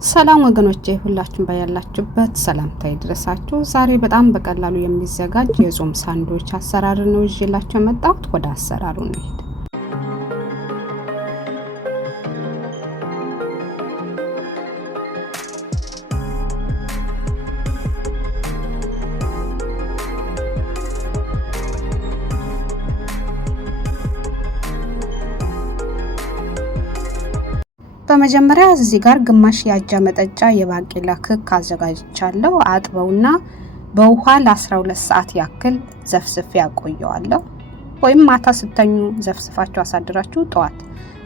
ሰላም ወገኖቼ ሁላችሁም ባያላችሁበት ሰላምታ ይድረሳችሁ። ዛሬ በጣም በቀላሉ የሚዘጋጅ የጾም ሳንድዊች አሰራር ነው ይዤላችሁ መጣሁት። ወደ አሰራሩ እንሂድ። በመጀመሪያ እዚህ ጋር ግማሽ የአጃ መጠጫ የባቄላ ክክ አዘጋጅቻለሁ። አጥበውና በውሃ ለ12 ሰዓት ያክል ዘፍዝፌ ያቆየዋለሁ። ወይም ማታ ስተኙ ዘፍዝፋችሁ አሳድራችሁ ጠዋት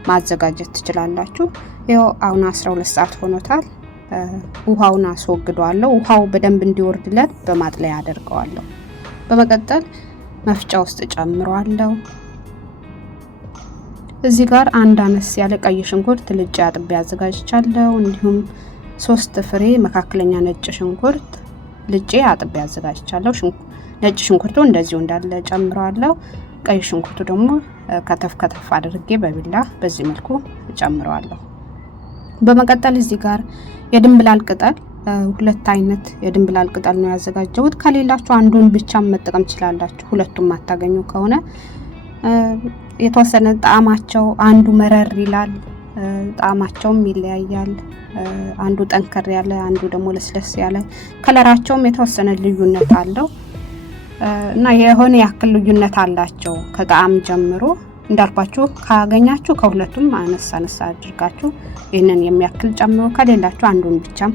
ማዘጋጀት ትችላላችሁ። ይኸው አሁን 12 ሰዓት ሆኖታል። ውሃውን አስወግደዋለሁ። ውሃው በደንብ እንዲወርድለት በማጥለያ አደርገዋለሁ። በመቀጠል መፍጫ ውስጥ ጨምረዋለሁ። እዚህ ጋር አንድ አነስ ያለ ቀይ ሽንኩርት ልጬ አጥቤ አዘጋጅቻለሁ። እንዲሁም 3 ፍሬ መካከለኛ ነጭ ሽንኩርት ልጬ አጥቤ አዘጋጅቻለሁ። ነጭ ሽንኩርቱ እንደዚሁ እንዳለ ጨምረዋለሁ። ቀይ ሽንኩርቱ ደግሞ ከተፍ ከተፍ አድርጌ በቢላ በዚህ መልኩ ጨምረዋለሁ። በመቀጠል እዚህ ጋር የድንብላል ቅጠል 2 አይነት የድንብላል ቅጠል ነው ያዘጋጀሁት። ከሌላችሁ አንዱን ብቻ መጠቀም ትችላላችሁ። ሁለቱም ማታገኙ ከሆነ የተወሰነ ጣዕማቸው አንዱ መረር ይላል፣ ጣዕማቸውም ይለያያል። አንዱ ጠንከር ያለ አንዱ ደግሞ ለስለስ ያለ፣ ከለራቸውም የተወሰነ ልዩነት አለው እና የሆነ ያክል ልዩነት አላቸው ከጣዕም ጀምሮ። እንዳልኳችሁ ካገኛችሁ ከሁለቱም አነሳ አነሳ አድርጋችሁ ይህንን የሚያክል ጨምሮ፣ ከሌላችሁ አንዱን ብቻም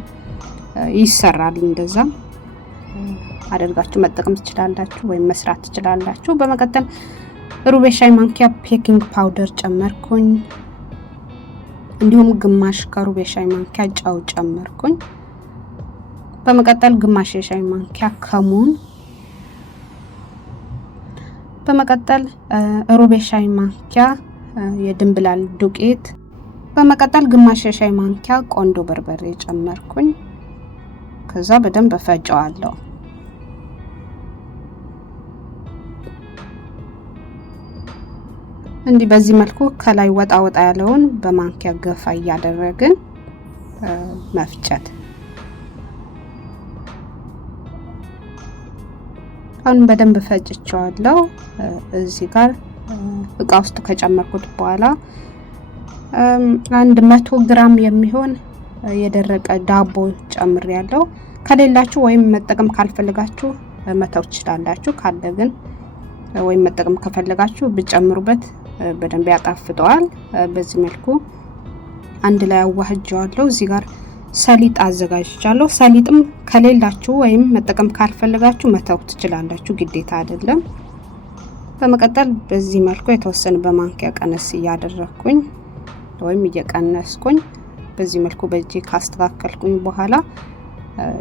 ይሰራል። እንደዛም አድርጋችሁ መጠቀም ትችላላችሁ ወይም መስራት ትችላላችሁ። በመቀጠል ሩብ ሻይ ማንኪያ ቤኪንግ ፓውደር ጨመርኩኝ። እንዲሁም ግማሽ ከሩብ ሻይ ማንኪያ ጨው ጨመርኩኝ። በመቀጠል ግማሽ የሻይ ማንኪያ ከሙን፣ በመቀጠል ሩብ ሻይ ማንኪያ የድንብላል ዱቄት፣ በመቀጠል ግማሽ የሻይ ማንኪያ ቆንዶ በርበሬ ጨመርኩኝ። ከዛ በደንብ ፈጨዋለሁ። እንዲህ በዚህ መልኩ ከላይ ወጣ ወጣ ያለውን በማንኪያ ገፋ እያደረግን መፍጨት። አሁን በደንብ ፈጭቼዋለሁ። እዚህ ጋር እቃ ውስጥ ከጨመርኩት በኋላ 100 ግራም የሚሆን የደረቀ ዳቦ ጨምሬያለሁ። ከሌላችሁ ወይም መጠቀም ካልፈልጋችሁ መተው ትችላላችሁ። ካለ ግን ወይም መጠቀም ከፈለጋችሁ ብጨምሩበት በደንብ ያጣፍጠዋል። በዚህ መልኩ አንድ ላይ አዋህጃለሁ። እዚህ ጋር ሰሊጥ አዘጋጅቻለሁ። ሰሊጥም ከሌላችሁ ወይም መጠቀም ካልፈልጋችሁ መተው ትችላላችሁ፣ ግዴታ አይደለም። በመቀጠል በዚህ መልኩ የተወሰነ በማንኪያ ቀነስ እያደረኩኝ ወይም እየቀነስኩኝ በዚህ መልኩ በእጄ ካስተካከልኩኝ በኋላ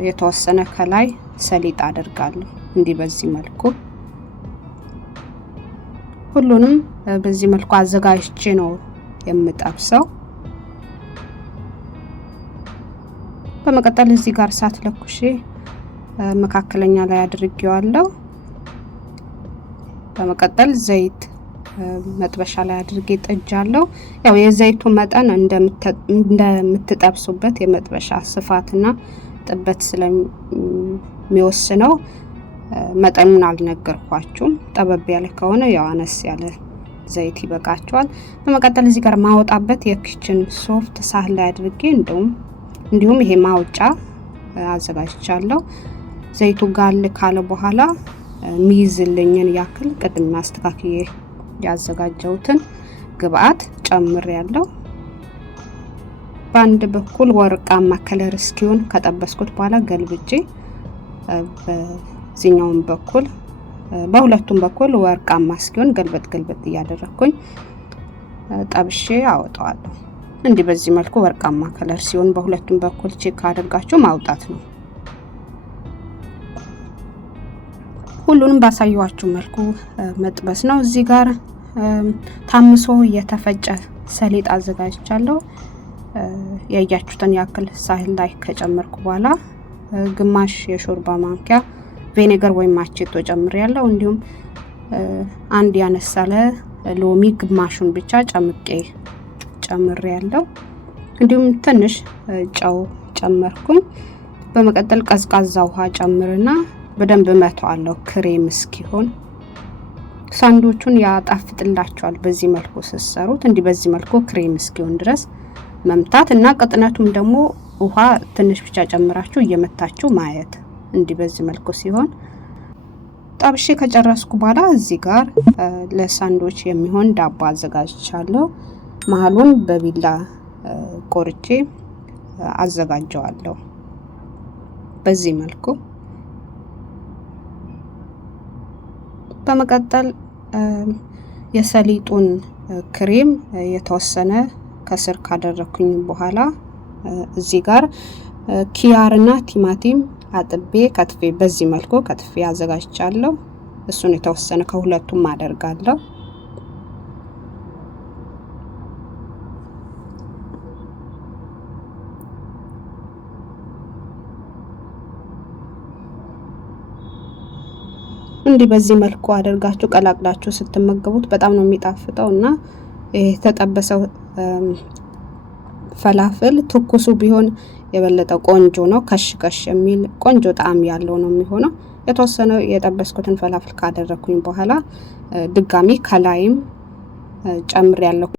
የተወሰነ ከላይ ሰሊጥ አደርጋለሁ። እንዲህ በዚህ መልኩ ሁሉንም በዚህ መልኩ አዘጋጅቼ ነው የምጠብሰው። በመቀጠል እዚህ ጋር እሳት ለኩሼ መካከለኛ ላይ አድርጌዋለሁ። በመቀጠል ዘይት መጥበሻ ላይ አድርጌ ጥጃለሁ። ያው የዘይቱ መጠን እንደምትጠብሱበት የመጥበሻ ስፋትና ጥበት ስለሚወስነው መጠኑን አልነገርኳችሁም። ጠበብ ያለ ከሆነ ያው አነስ ያለ ዘይት ይበቃችኋል። በመቀጠል እዚህ ጋር ማወጣበት የኪችን ሶፍት ሳህን ላይ አድርጌ እንዲሁም ይሄ ማውጫ አዘጋጅቻለሁ። ዘይቱ ጋል ካለ በኋላ ሚይዝልኝን ያክል ቅድም አስተካክዬ ያዘጋጀሁትን ግብአት ጨምሬያለሁ። በአንድ በኩል ወርቃማ ከለር እስኪሆን ከጠበስኩት በኋላ ገልብጬ በዚህኛውም በኩል በሁለቱም በኩል ወርቃማ እስኪሆን ገልበጥ እያደረኩኝ ጠብሼ አወጣዋለሁ። እንዲህ በዚህ መልኩ ወርቃማ ከለር ሲሆን በሁለቱም በኩል ቼክ አድርጋችሁ ማውጣት ነው። ሁሉንም ባሳየዋችሁ መልኩ መጥበስ ነው። እዚህ ጋር ታምሶ የተፈጨ ሰሊጥ አዘጋጅቻለሁ። ያያችሁትን ያክል ሳህን ላይ ከጨመርኩ በኋላ ግማሽ የሾርባ ማንኪያ ቪኔገር ወይም ማቼቶ ጨምሬያለሁ። እንዲሁም አንድ ያነሳለ ሎሚ ግማሹን ብቻ ጨምሬያለሁ። እንዲሁም ትንሽ ጨው ጨመርኩኝ። በመቀጠል ቀዝቃዛ ውሃ ጨምርና በደንብ መተዋለሁ ክሬም እስኪሆን። ሳንዶቹን ያጣፍጥላቸዋል በዚህ መልኩ ሲሰሩት። እንዲህ በዚህ መልኩ ክሬም እስኪሆን ድረስ መምታት እና ቅጥነቱም ደግሞ ውሃ ትንሽ ብቻ ጨምራችሁ እየመታችሁ ማየት። እንዲህ በዚህ መልኩ ሲሆን ጠብሼ ከጨረስኩ በኋላ እዚህ ጋር ለሳንዶች የሚሆን ዳቦ አዘጋጅቻለሁ። መሀሉን በቢላ ቆርጬ አዘጋጀዋለሁ በዚህ መልኩ። በመቀጠል የሰሊጡን ክሬም የተወሰነ ከስር ካደረኩኝ በኋላ እዚህ ጋር ኪያርና ቲማቲም አጥቤ ከትፌ በዚህ መልኩ ከትፌ አዘጋጅቻለሁ። እሱን የተወሰነ ከሁለቱም አደርጋለሁ። እንዲህ በዚህ መልኩ አድርጋችሁ ቀላቅላችሁ ስትመገቡት በጣም ነው የሚጣፍጠው እና የተጠበሰው ፈላፍል ትኩሱ ቢሆን የበለጠ ቆንጆ ነው። ከሽ የሚል ቆንጆ ጣዕም ያለው ነው የሚሆነው። የተወሰነ የጠበስኩትን ፈላፍል ካደረኩኝ በኋላ ድጋሚ ከላይም ጨምር ያለው